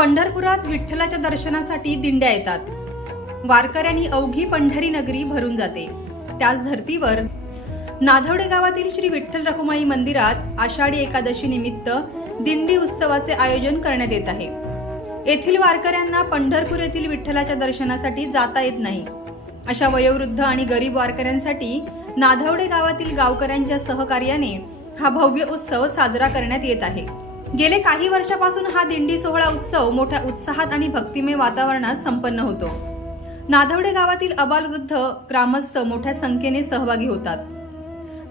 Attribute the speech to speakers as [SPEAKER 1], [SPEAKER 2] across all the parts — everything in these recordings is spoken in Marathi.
[SPEAKER 1] पंढरपुरात विठ्ठलाच्या दर्शनासाठी दिंड्या येतात. वारकऱ्यांनी अवघी पंढरी नगरी भरून जाते. त्याच धर्तीवर नाधवडे गावातील श्री विठ्ठल रखुमाई मंदिरात आषाढी एकादशी निमित्त दिंडी उत्सवाचे आयोजन करण्यात येत आहे. येथील वारकऱ्यांना पंढरपूर येथील विठ्ठलाच्या दर्शनासाठी जाता येत नाही. अशा वयोवृद्ध आणि गरीब वारकऱ्यांसाठी नाधवडे गावातील गावकऱ्यांच्या सहकार्याने हा भव्य उत्सव साजरा करण्यात येत आहे. गेले काही वर्षापासून हा दिंडी सोहळा उत्सव मोठ्या उत्साहात आणि भक्तिमय वातावरणात संपन्न होतो. नाधवडे गावातील अबालवृद्ध ग्रामस्थ मोठ्या संख्येने सहभागी होतात.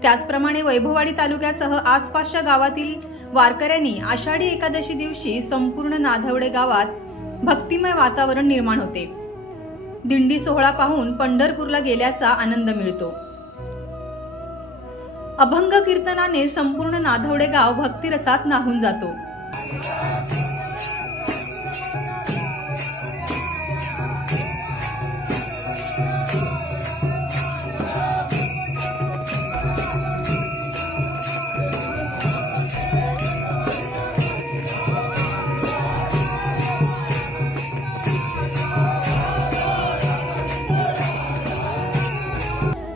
[SPEAKER 1] त्याचप्रमाणे वैभववाडी तालुक्यासह आसपासच्या गावातील वारकऱ्यांनी आषाढी एकादशी दिवशी संपूर्ण नाधवडे गावात भक्तिमय वातावरण निर्माण होते. दिंडी सोहळा पाहून पंढरपूरला गेल्याचा आनंद मिळतो. अभंग कीर्तनाने संपूर्ण नाधवडे गाव भक्तिरसात नाहून जातो.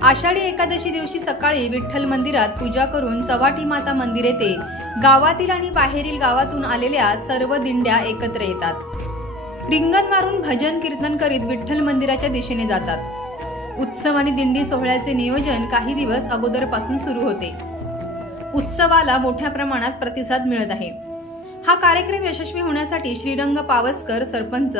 [SPEAKER 1] आषाढी एकादशी दिवशी सकाळी विठ्ठल मंदिरात पूजा करून चव्हाटी माता मंदिर येथे गावातील आणि बाहेरील गावातून आलेल्या सर्व दिंड्या एकत्र येतात. रिंगण मारून भजन कीर्तन करीत विठ्ठल मंदिराच्या दिशेने जातात. उत्सव आणि दिंडी सोहळ्याचे नियोजन काही दिवस अगोदरपासून सुरू होते. उत्सवाला मोठ्या प्रमाणात प्रतिसाद मिळत आहे. हा कार्यक्रम यशस्वी होण्यासाठी श्रीरंग पावसकर सरपंच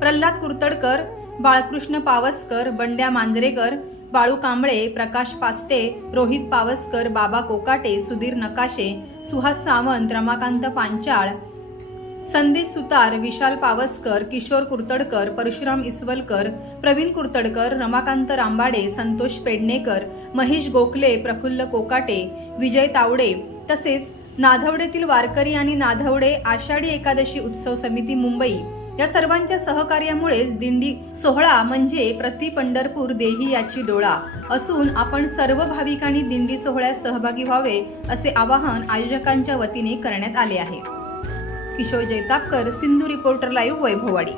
[SPEAKER 1] प्रल्हाद कुर्तडकर बाळकृष्ण पावसकर बंड्या मांजरेकर बाळू कांबळे प्रकाश पास्टे रोहित पावसकर बाबा कोकाटे सुधीर नकाशे सुहास सावंत रमाकांत पांचाळ संदेश सुतार विशाल पावसकर किशोर कुर्तडकर परशुराम इसवलकर प्रवीण कुर्तडकर रमाकांत रांबाडे संतोष पेडणेकर महेश गोखले प्रफुल्ल कोकाटे विजय तावडे तसेच नाधवडेतील वारकरी आणि नाधवडे आषाढी एकादशी उत्सव समिती मुंबई. या सर्वांच्या सहकार्यामुळे दिंडी सोहळा म्हणजे प्रति पंढरपूर देही याची डोळा असून आपण सर्व भाविकांनी दिंडी सोहळ्यात सहभागी व्हावे असे आवाहन आयोजकांच्या वतीने करण्यात आले आहे. Kishor Jaitapkar Sindhu reporter live Vaibhavwadi.